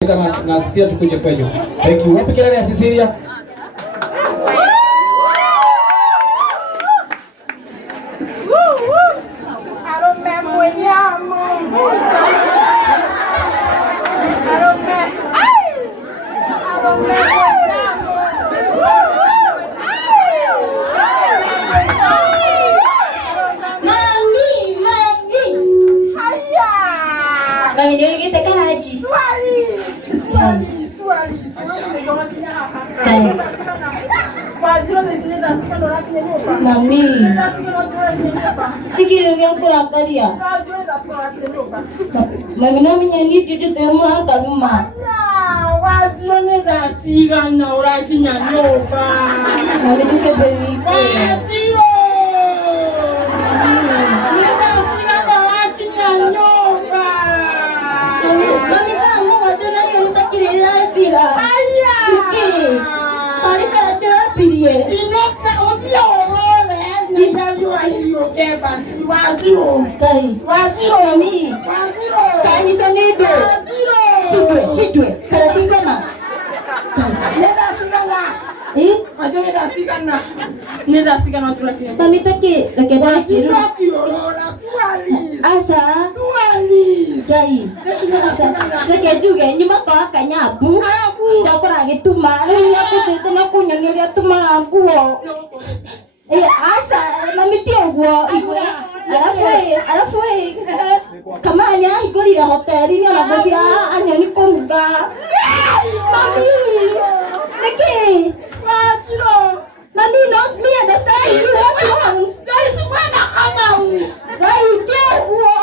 Na sisi tukuje kwenyu. Thank you. Wapi kelele ya Cecilia? Mami ndio kita karaji. Mami. Fikiri yang kurang kali ya. Mami nami nyani titik temu kaluma. Wajiro ne da siga na ora kinyanyoka. Mami tu ke baby. Wajiro. Ne da siga na ora kinyanyoka. Mami kamu wajiro nani ulitakiri pira. Aya. Fikiri. Kali kala piriye. Inoka obio ore. Ni kajua hiyo keba. Wajiro. Kai. Wajiro Mami. Wajiro. Kani tanido. Wajiro. Sidwe. Kala tingana. Neda sigana. Wajiro neda sigana. Neda sigana turaki. Mami take laki kiru. Turaki ora kuali. Asa. Kuali. Gai. Laki juga nyuma ko akanyabu. Aku lagi tuma. Aku tuh aku nyanyi dia tuma aku. Asa mami tio gua ibu. Alafu kama anya igoli la hotel ni anabia anya ni koruga. Mami. Niki. Mami not me understand you what wrong. Guys, mana kamu? Gai tio gua.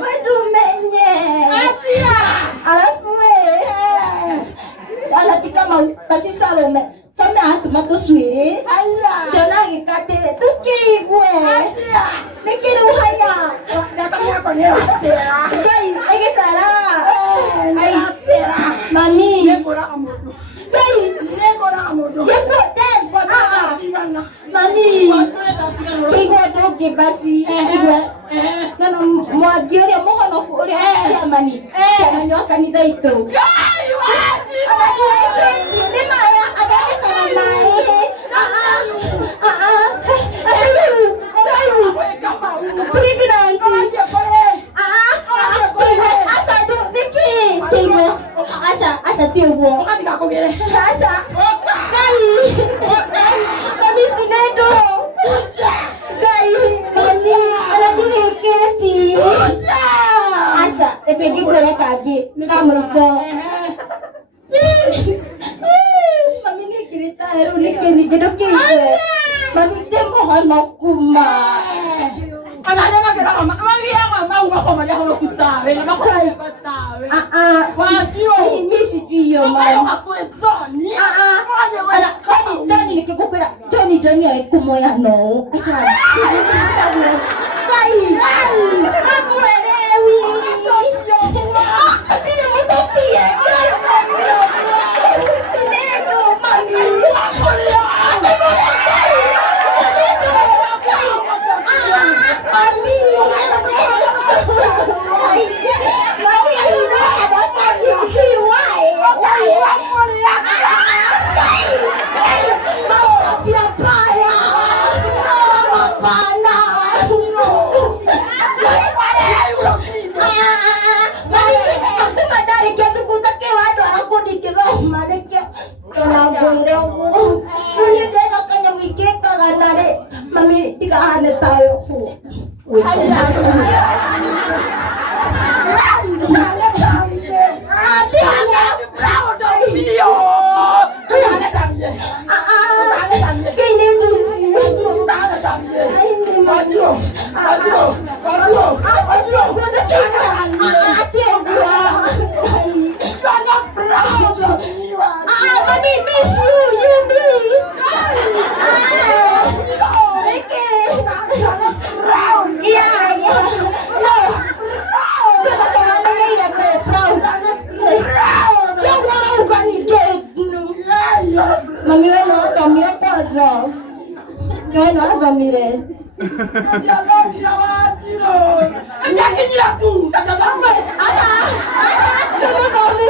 Wedu menye. Apia. Alafu ala tikama pasi salome. Sama atu mato suire. Aya. Dona gikate tuki gue. Apia. Niki uhaya. Datangnya apa nih? Sera. Gai, ege sara. Ay, sera. Mami. Negora kamu. Gai, Negora kamu. yeko den. Sigana. Mami. Kigwa doge basi. Kigwa. Nana mwagiore mohono kuri shamani. Shamani wakanida ito. Gai, wajib. Abaki ni mara abaki karamai. Pregnant. Asa tiubo. Asa. Kai. Mami sinedo. Kai. Mami anadini keti. Asa epegi kore kage. Kamuso. Mami ni kirita eru likeni gedoke. Mami tembo hanokuma. Anaknya makin lama, mami yang mau makan kalau kita, benar makan kita. Wajib. Ini sijui yo Mayo mami. aku itu ni. Ala Tony nikikukira Tony kumoya no. Kai. Amwelewi. Asitini mtotie. Sinedo mami. Mami. Mami ada tadi hiwai. Mama pia paya. Mama pana. Mami, aku madari kiasi kutake wadu aku dikira malekya. Tunagoira aku. Ini dia kanya wikeka kanare. Mami dikahane tayo ko. Mami wewe na kamera kwanza. Wewe na kamera. Asa, kamu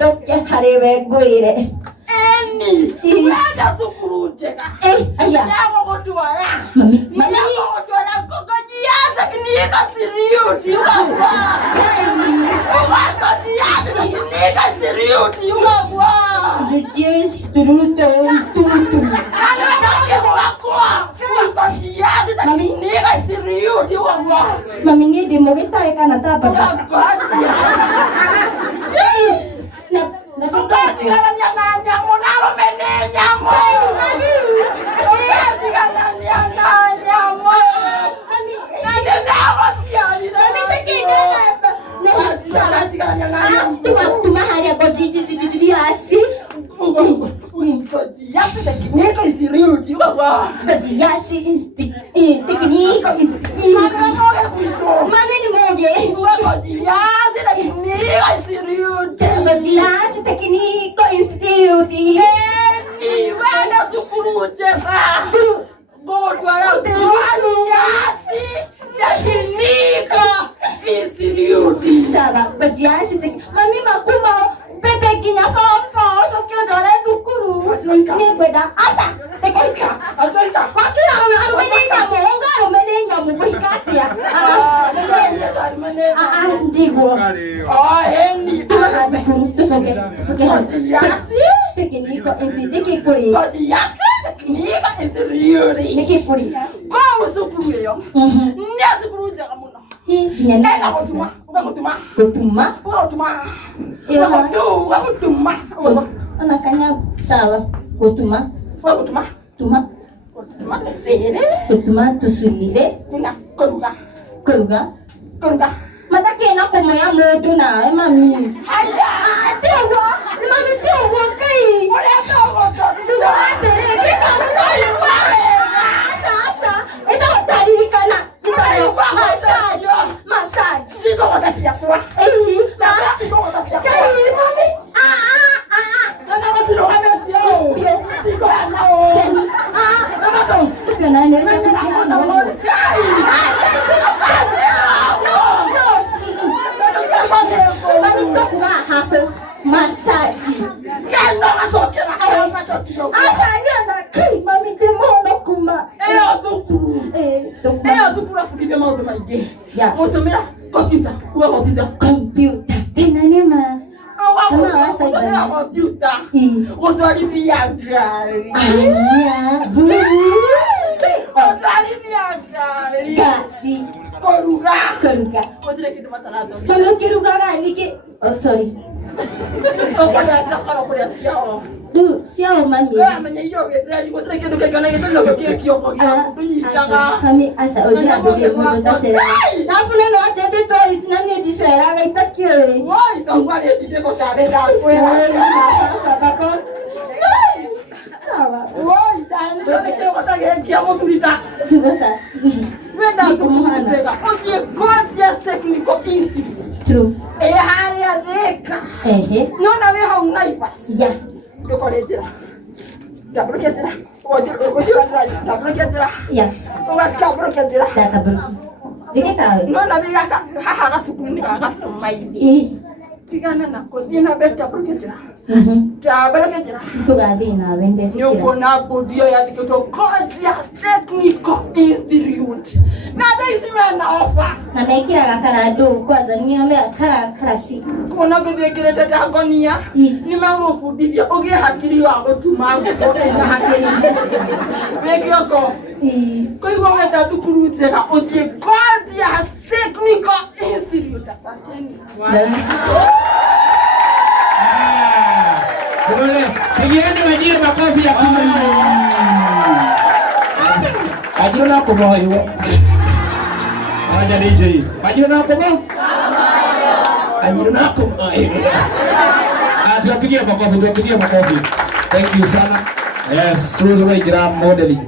ndoke harĩ we ngwĩre. Eni, wenda cukuru njega. Aya. Nĩagũgũtwara. Mami. Nĩagũgũtwara ngũkũnjia teknika siriuti wagwa. Ngũkũnjia teknika siriuti wagwa. Yes, turuto. Mami ni di mo kita kana tapa. Na tukati kana nyanya monalo menenya mo. Tukati kana nyanya mo. Nande dawa siali. Nande tekina. Tukati kana nyanya. Tuma hari ako ji asi. Yasi teknika isiriuti baba. Yasi teknika isiriuti. Mana ni moje? Yasi teknika isiriuti. Yasi teknika isiriuti. Ni wala sukuru njema. Ngotwara utwanu yasi teknika isiriuti. Sawa, yasi teknika. Mami makuma bebe kinya form so kyo dore dukuru. Ni beda asa teknika. Wakira arumenenya monga arumenenya mubikatia. Ndigo. Hendi. Tusoke. Yasi teknika isiriuti. Yasi teknika isiriuti. Nikipuri. Kwa sukuru yo. Ni sukuru njema muno. Nyana gutuma. Gutuma. Anakanya sawa. Gutuma. Tuma Sere. Gutuma tusulire. Kuna koruga. Mata kena kumoya modu na mami. Haya. Tewa. Mami tewa kai. Ora tawo. Tuma tere kita sasa. Ito tari kana. Massage. Siko watasia kwa. Siko watasia kwa. Kai mami. Nana wasilo hametiao. Siko anao. Namato. Nana Mami tokuwa hapo. Massage. Kendo masokera. Asa nyana kai mami demono kuma. Dukuru. Dukuru afudibia maundu maingi. Ya. Utumira computer. Computer. Tena nema. Utumira computer. Utuharibia gari. Aya. Utuharibia gari. Gari. Koruga. Utile kitu masalado. Mami kiruga gani ke? Oh sorry. Du, siao mami. Kami asa ojira bebe modo tasera. Nafuna no atende to isina ni disera ga itakio. Wai, tangwale tide ko tabe da fuera. Sawa. Wai, dan ko tage kiamo turita. Sibasa. Wenda kumuhana. Okay, gorgeous technical institute. True. Hali ya dheka. Nona we hauna Naivas. Ya. Ndokolejera. Tabroketera. Tabroketera. Ya. Tabroketera. Tabroketera. Jike tawe. Nona we yaka haha sukuni ni kaka tumaidi. Tigana na kodina beta broketera. Tabroketera. Tugadi na wende. Nyoko na bodio ya diketo gorgeous technical institute. Na daisima na offer. Na mekira gakara do kwanza ni ame kara si. Kuna githekire tata gonia. Ni magufundithia ugie hakiri wa gutuma ngo na hakiri. Mekioko. Koigwa wenda thukuru njega uthie gorgeous technical institute. Asanteni. Pigieni Wajir makofi ya kima. Wajir na kumoa hiyo. Waja DJ. Wajir na kumoa? Wajir na kumoa hiyo. Tuwapigie makofi. Thank you sana. Yes, Suruhu Wajir modeling.